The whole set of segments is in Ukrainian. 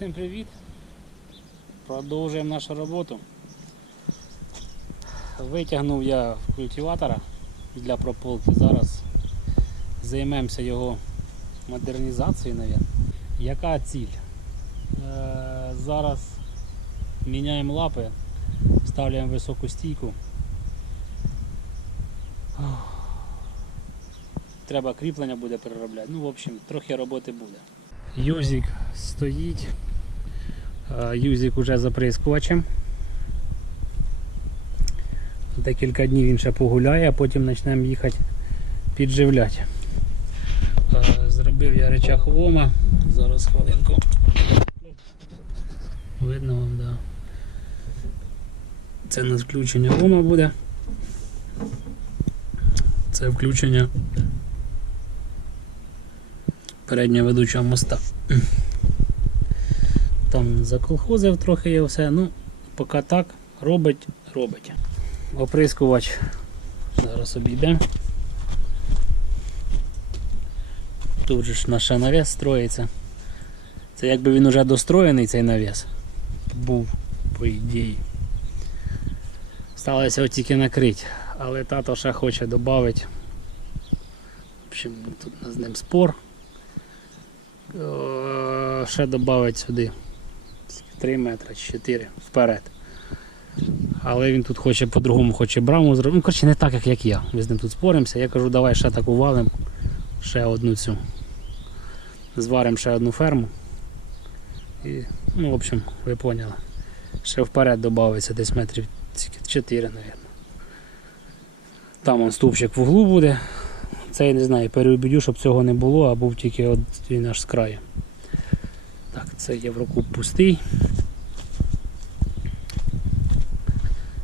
Всім привіт! Продовжуємо нашу роботу. Витягнув я культиватора для прополки. Зараз займемося його модернізацією, мабуть. Яка ціль? Е, зараз міняємо лапи, ставляємо високу стійку. Треба кріплення буде переробляти. Ну, в общем, трохи роботи буде. Юзик стоїть. Е, Юзик уже за прискочем. Декілька днів він ще погуляє, а потім почнемо їхати підживляти. Е, Зробив я речах вома. Зараз хвилинку. Видно вам, да. Це на включення вома буде. Це включення переднього ведучого моста. Там заколхозив трохи я все, ну, поки так, робить, робить. Оприскувач зараз обійде. Тут же ж наш навіс строїться. Це якби він уже достроєний цей навіс. Був, по ідеї. Сталося тільки накрити, але тато ще хоче додати. В общем, тут з ним спор. Е, Ще додати сюди 3 метри, 4 вперед. Але він тут хоче по-другому хоче браму зробити. Ну, коротше, не так, як, як я. Ми з ним тут споримося. Я кажу, давай ще так увалим, ще одну цю. Зваримо ще одну ферму. І, ну, в общем, ви поняли. Ще вперед додається десь метрів 4, мабуть. Там он стовпчик в углу буде. Це я не знаю, переобідю, щоб цього не було, а був тільки він аж з краю. Так, це Єврокуб пустий.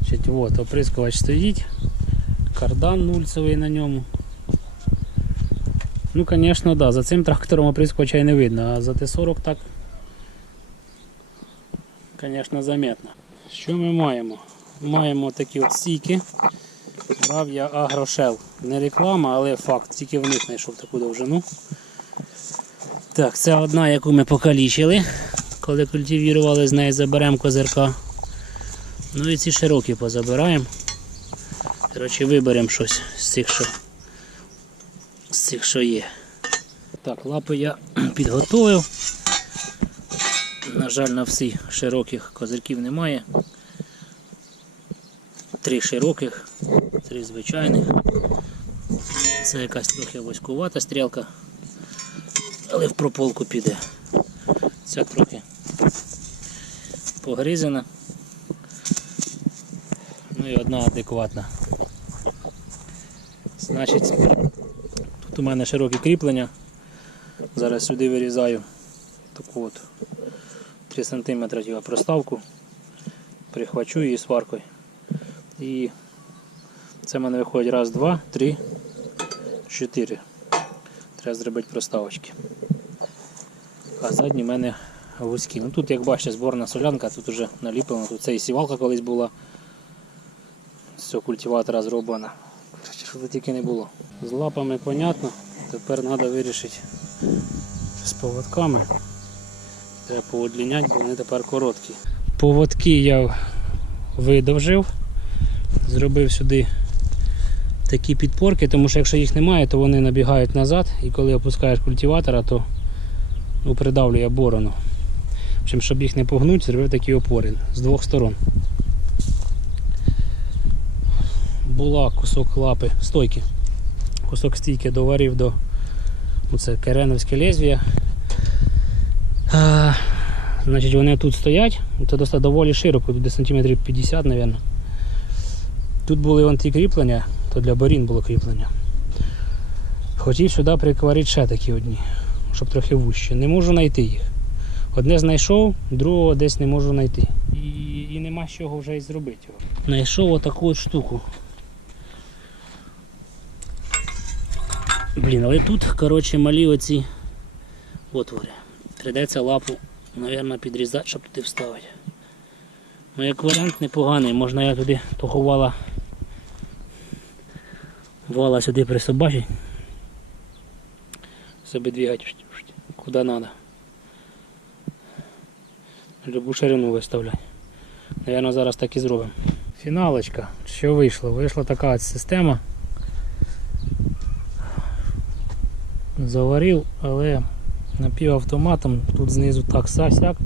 Значить, от, оприскувач стоїть, кардан нульцевий на ньому. Ну, звісно, да, за цим трактором оприскувача і не видно, а за Т-40 так, звісно, заметно. Що ми маємо? Маємо такі от стійки. Брав я Агрошел. Не реклама, але факт. Тільки в них знайшов таку довжину. Так, це одна, яку ми покалічили, коли культивірували, з неї заберемо козирка. Ну і ці широкі позабираємо. Коротше, виберемо щось з цих, що, з цих, що є. Так, лапи я підготовив. На жаль, на всі широких козирків немає. Три широких, три звичайних. Це якась трохи вузькувата стрілка, але в прополку піде. Ця трохи погризена. Ну і одна адекватна. Значить, тут у мене широкі кріплення. Зараз сюди вирізаю таку от 3 см проставку, прихвачу її сваркою. І це в мене виходить раз, два, три, чотири. Треба зробити проставочки. А задні в мене вузькі. Ну тут, як бачите, зборна солянка, тут вже наліплено, тут це і сівалка колись була. З цього культиватора зроблена. Коротше, Що тільки не було. З лапами понятно. Тепер треба вирішити з поводками. Треба поводліняти, бо вони тепер короткі. Поводки я видовжив. Зробив сюди такі підпорки, тому що якщо їх немає, то вони набігають назад і коли опускаєш культиватора, то ну, придавлює борону. В общем, щоб їх не погнути, зробив такі опори з двох сторон. Була кусок лапи, стойки. Кусок стійки доварив до ну, це кереновське лезвія. А, значить, вони тут стоять, це досить доволі широко, тут сантиметрів 50, мабуть. Тут були вон ті кріплення, то для борін було кріплення. Хотів сюди прикварити ще такі одні, щоб трохи вужче. Не можу знайти їх. Одне знайшов, другого десь не можу знайти. І, і нема з чого вже і зробити його. Знайшов отаку от штуку. Блін, але тут, коротше, малі оці отвори. Придеться лапу, мабуть, підрізати, щоб туди вставити. Ну, як варіант непоганий, можна я туди того вала, сюди присобачити. Собі двигати куди треба. Любу ширину виставляй. Навірно, зараз так і зробимо. Фіналочка. Що вийшло? Вийшла така система. Заварив, але напівавтоматом, тут знизу так сяк,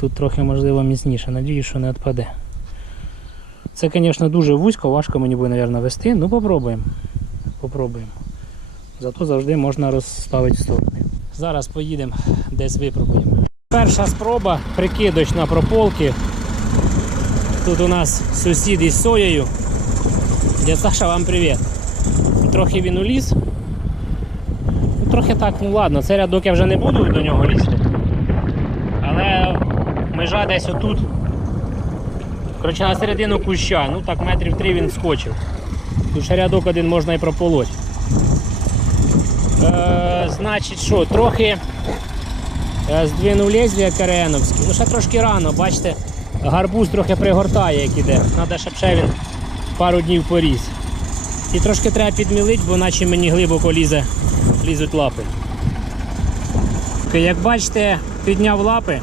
тут трохи можливо міцніше. Надіюсь, що не відпаде. Це, звісно, дуже вузько, важко мені буде, мабуть, вести. Ну попробуємо. Попробуємо. Зато завжди можна розставити в сторони. Зараз поїдемо, десь випробуємо. Перша спроба, прикидоч на прополки. Тут у нас сусід із соєю. Дядь Саша, вам привіт. Трохи він уліз. Ну, Трохи так, ну ладно, цей рядок я вже не буду до нього лізти. Але межа десь отут. Коротше, на середину куща, ну так метрів три він скочив. Тут ще рядок один можна і прополоть. Е, значить що, трохи е, здвинув лезвія Кереновські. Ну ще трошки рано, бачите, гарбуз трохи пригортає, як іде. Треба, ще він пару днів поріс. І трошки треба підмілити, бо наче мені глибоко лізе, лізуть лапи. Як бачите, підняв лапи.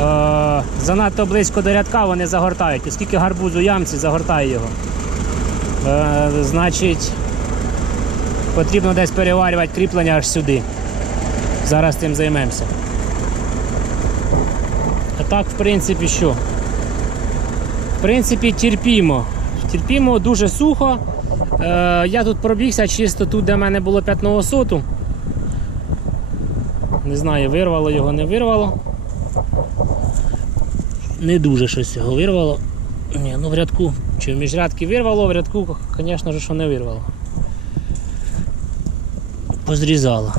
Е, занадто близько до рядка вони загортають. Оскільки гарбуз у ямці загортає його. Е, значить, потрібно десь переварювати кріплення аж сюди. Зараз цим займемося. А так, в принципі, що? В принципі, терпімо. Терпімо дуже сухо. Е, я тут пробігся чисто тут, де в мене було п'ятно осоту. Не знаю, вирвало його, не вирвало. Не дуже щось його вирвало. Ні, ну в рядку. Чи в міжрядки вирвало, в рядку, звісно ж, що не вирвало. Позрізало.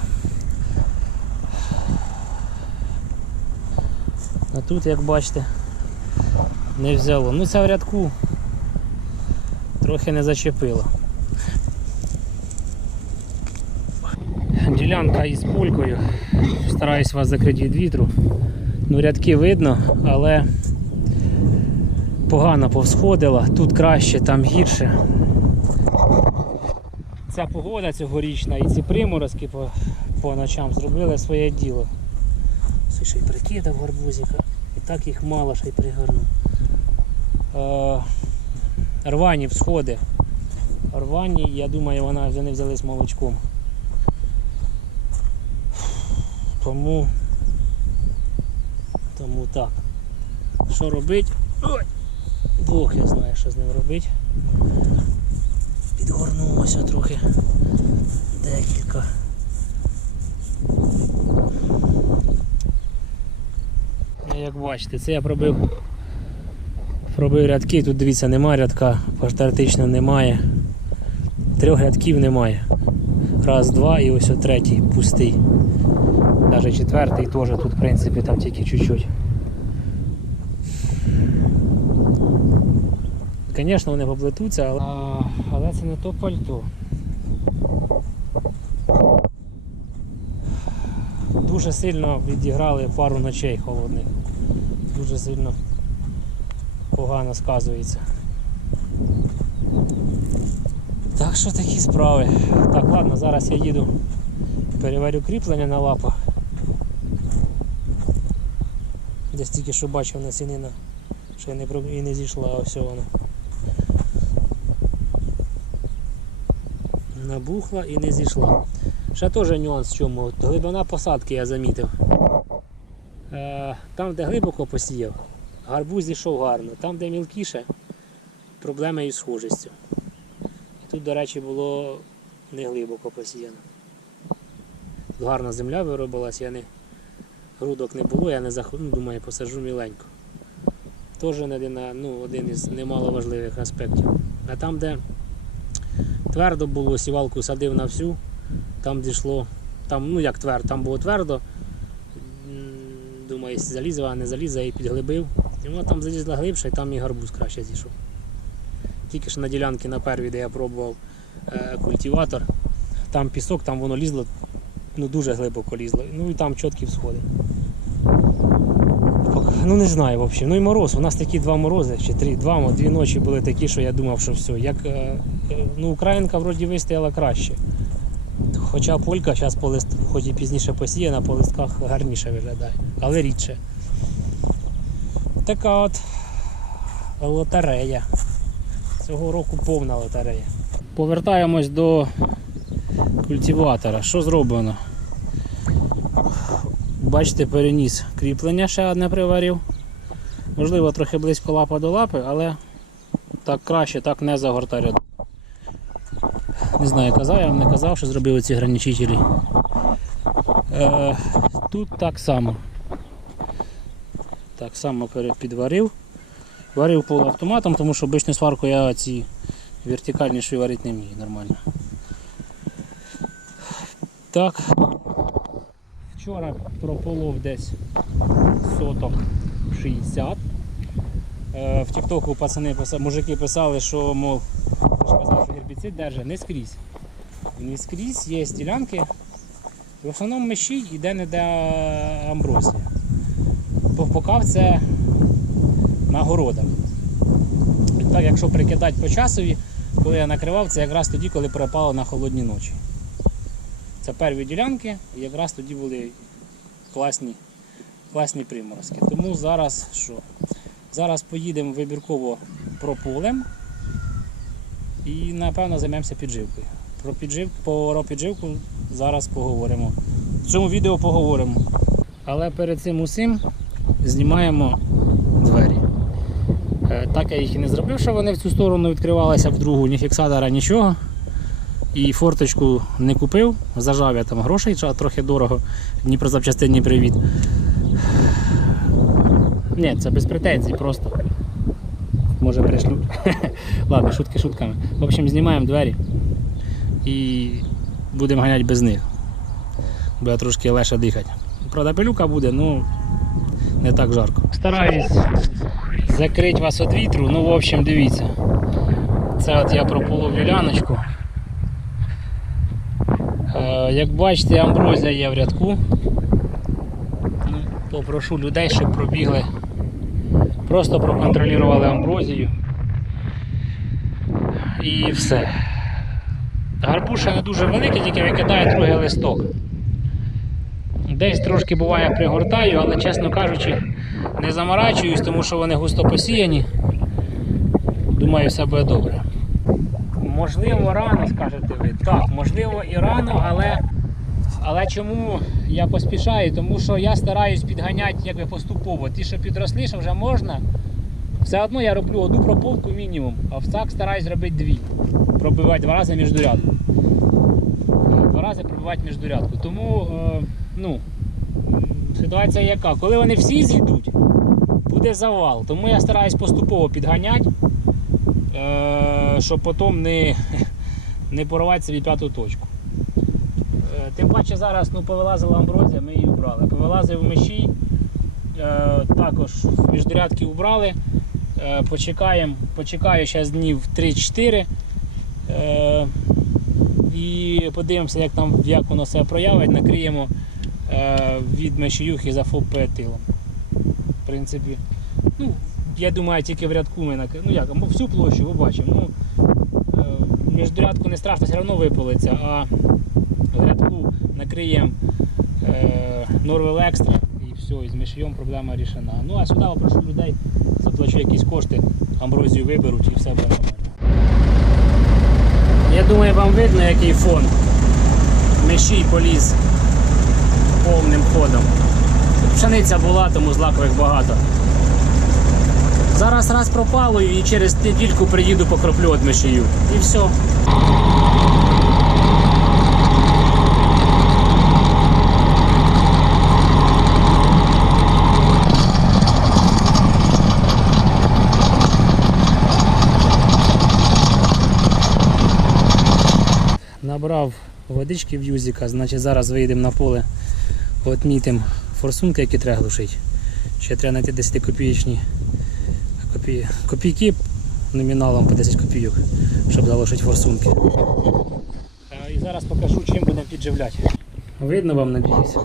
А тут, як бачите, не взяло. Ну це в рядку трохи не зачепило. Ділянка із полькою. Стараюсь вас закрити від вітру. Ну, рядки видно, але погано повсходила. Тут краще, там гірше. Ця погода цьогорічна і ці приморозки по, по ночам зробили своє діло. Ще й прикидав гарбузика. І так їх мало ще й пригорнув. Е, рвані всходи. Рвані, я думаю, вона вже не взяли з молочком. Тому, тому так. Що робить? Ой! Бог я знаю, що з ним робить. Підгорнулося трохи декілька. Ну, Як бачите, це я пробив пробив рядки, тут дивіться, немає рядка, поштартично немає. Трьох рядків немає. Раз, два і ось третій пустий. Навіть четвертий теж тут, в принципі, там тільки чуть-чуть. Звісно, вони поплетуться, але, а, але це не то пальто. Дуже сильно відіграли пару ночей холодних. Дуже сильно погано сказується. Так що такі справи. Так, ладно, зараз я їду, переварю кріплення на лапах. Десь тільки що бачив насінина, що і не, і не зійшла, ось вона. Набухла і не зійшла. Ще теж нюанс в чому. Глибина посадки я замітив. Е, там, де глибоко посіяв, гарбуз зійшов гарно. Там, де мілкіше, проблеми із схожістю. І тут, до речі, було не глибоко посіяно. Тут гарна земля виробилась, я не, грудок не було, я не зах... ну, думаю, посаджу міленько. Теж один, ну, один із немаловажливих аспектів. А там, де твердо було, сівалку садив на всю, там дійшло, там, ну як твердо, там було твердо. Думаю, залізе, а не залізе, і підглибив. І воно там залізла глибше, і там і гарбуз краще зійшов. Тільки що на ділянці на первій, де я пробував е, культиватор, там пісок, там воно лізло, ну дуже глибоко лізло. Ну і там чіткі всходи. Ну не знаю взагалі. Ну і мороз. У нас такі два морози, чи три, два, дві ночі були такі, що я думав, що все. Як, е, ну, Українка вроді вистояла краще. Хоча полька зараз по лист, хоч і пізніше посіяна, по листках гарніше виглядає, але рідше. Така от лотерея. Цього року повна лотерея. Повертаємось до культиватора. Що зроблено? Бачите, переніс кріплення ще одне приварив. Можливо, трохи близько лапа до лапи, але так краще, так не загортай рядок. Не знаю, казав я вам не казав, що зробили ці граничителі. Е, тут так само. Так само підварив. Варив полуавтоматом, тому що обичну сварку я ці вертикальні шви варити не вмію нормально. Так. Вчора прополов десь соток 60. Е, В Тіктоку пацани мужики писали, що мов, гербіцид держить не скрізь. Не скрізь є ділянки. В основному мещій і де-не-де амброзія. Повпокав це на городах. Так, якщо прикидати по часові, коли я накривав, це якраз тоді, коли перепало на холодні ночі. Це перві ділянки, і якраз тоді були класні, класні приморозки. Тому зараз що? Зараз поїдемо вибірково прополем і напевно займемося підживкою. Про підживку, про підживку зараз поговоримо. В цьому відео поговоримо. Але перед цим усім знімаємо двері. Е, Так я їх і не зробив, що вони в цю сторону відкривалися в другу, ні фіксатора, нічого. І форточку не купив, зажав я там грошей, трохи дорого. Дніпрозапчастинні привіт. Ні, це без претензій, просто. Може прийшлю. Ладно, шутки шутками. В общем, знімаємо двері і будемо ганяти без них. Буде трошки легше дихати. Правда, пилюка буде, ну не так жарко. Стараюсь закрити вас від вітру, ну в общем, дивіться. Це от я прополов ляляночку. Е, Як бачите, амброзія є в рядку. Ну, Попрошу людей, щоб пробігли. Просто проконтролювали амброзію. І все. Гарбуша не дуже великий, тільки викидає другий листок. Десь трошки буває пригортаю, але чесно кажучи, не заморачуюсь, тому що вони густо посіяні. Думаю, все буде добре. Можливо, рано, скажете ви. Так, можливо і рано, але, але чому я поспішаю? Тому що я стараюсь підганяти якби поступово. Ті, що підросли, що вже можна. Все одно я роблю одну прополку мінімум, а в САК стараюсь робити дві. Пробивати два рази між рядку. Два рази пробивати між рядку. Тому е, ну, ситуація яка? Коли вони всі зійдуть, буде завал. Тому я стараюсь поступово підганяти, е, щоб потім не, не порвати собі п'яту точку. Тим паче зараз ну, повилазила амброзія, ми її убрали. Повилазив мишій, е, також міждорядки убрали. Е, Почекаємо, почекаю зараз днів 3-4. Е, і подивимося, як там як воно себе проявить, накриємо від мешіюхи за ФОП тилом. В принципі, ну, я думаю, тільки в рядку ми накриємо. Ну як, всю площу ви бачимо. Ну, міжрядку не страшно, все одно випалиться, а рядку накриємо е, Норвел Екстра і все, і з мишієм проблема рішена. Ну а сюди попрошу людей, заплачу якісь кошти, амброзію виберуть і все буде нормально. Я думаю, вам видно, який фон. Мишій поліз повним ходом. Пшениця була, тому злакових багато. Зараз раз пропалую і через недільку приїду покроплю від мишію. І все. Набрав водички в юзика, значить зараз вийдемо на поле, отмітимо форсунки, які треба глушити. Ще треба знайти 10 копієчні копі... копійки номіналом по 10 копійок, щоб залишити форсунки. Е, І зараз покажу, чим будемо підживляти. Видно вам, надіюсь.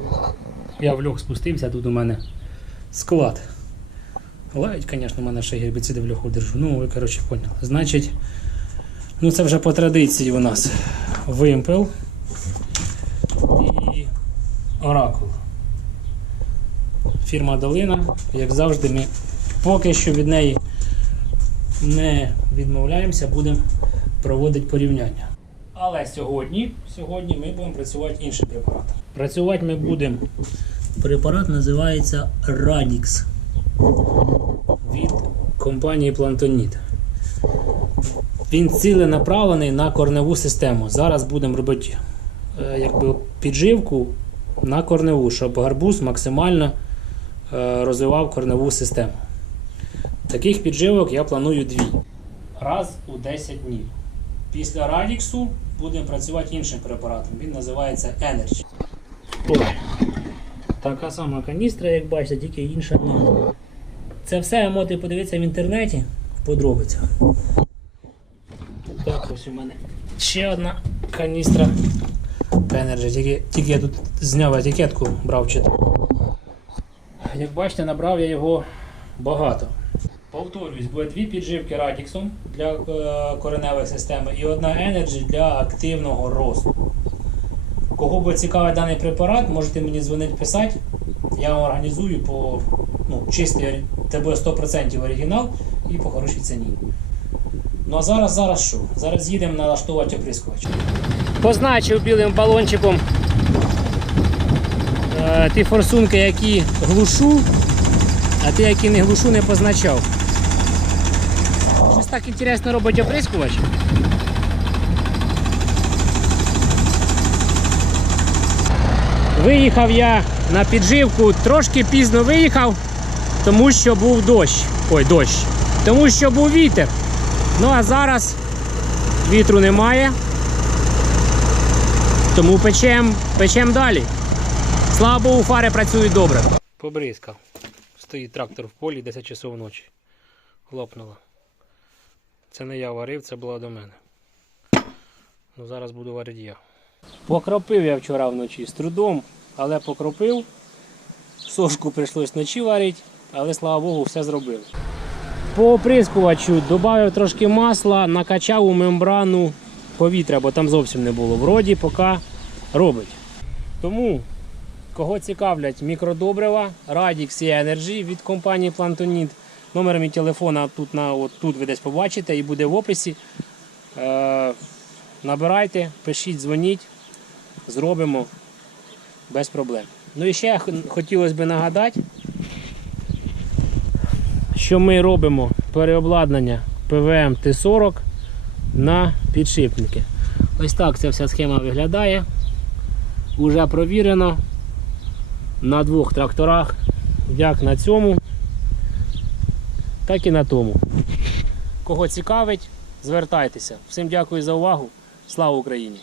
Я в льох спустився, тут у мене склад. Лають, звісно, у мене ще гербіциди в льоху держу. Ну, ви коротше поняли. Значить, ну це вже по традиції у нас вимпел оракул. Фірма Долина, як завжди, ми поки що від неї не відмовляємося, будемо проводити порівняння. Але сьогодні, сьогодні ми будемо працювати іншим препаратом. Працювати ми будемо. Препарат називається Radix від компанії Plantonit. Він ціленаправлений на корневу систему. Зараз будемо робити е, якби, підживку на корневу, щоб гарбуз максимально е, розвивав корневу систему. Таких підживок я планую дві. Раз у 10 днів. Після радіксу будемо працювати іншим препаратом. Він називається Energy. Ой. Така сама каністра, як бачите, тільки інша. Це все ви можете подивитися в інтернеті в подробицях. Так, ось у мене ще одна каністра Energy. Тільки, тільки я тут зняв етикетку, брав читав. Як бачите, набрав я його багато. Повторюсь, буде дві підживки радіксом для е, кореневої системи і одна Energy для активного росту. Кого би цікавий даний препарат, можете мені дзвонити писати. Я вам організую по ну, чистий буде 100% оригінал і по хорошій ціні. Ну а зараз, зараз що? Зараз їдемо налаштовувати оприскувач. Позначив білим балончиком е, ті форсунки, які глушу, а ті, які не глушу, не позначав. Щось так інтересно робить оприскувач. Виїхав я на підживку, трошки пізно виїхав, тому що був дощ. Ой, дощ. Тому що був вітер. Ну а зараз вітру немає. Тому печем, печем далі. Слава Богу, фари працюють добре. Побризкав. Стоїть трактор в полі 10 часов ночі. Хлопнуло. Це не я варив, це було до мене. Ну зараз буду варити я. Покропив я вчора вночі з трудом, але покропив. Сошку прийшлось вночі варити, але слава Богу, все зробили. По оприскувачу додав трошки масла, накачав у мембрану повітря, бо там зовсім не було. Вроді поки робить. Тому, кого цікавлять мікродобрива, Radix Energy від компанії Plantonit, номер мій телефона тут, на, от, тут ви десь побачите і буде в описі. Е, набирайте, пишіть, дзвоніть, зробимо без проблем. Ну і ще хотілося б нагадати, що ми робимо переобладнання ПВМ Т40 на підшипники. Ось так ця вся схема виглядає. Уже провірено на двох тракторах, як на цьому, так і на тому. Кого цікавить, звертайтеся. Всім дякую за увагу. Слава Україні!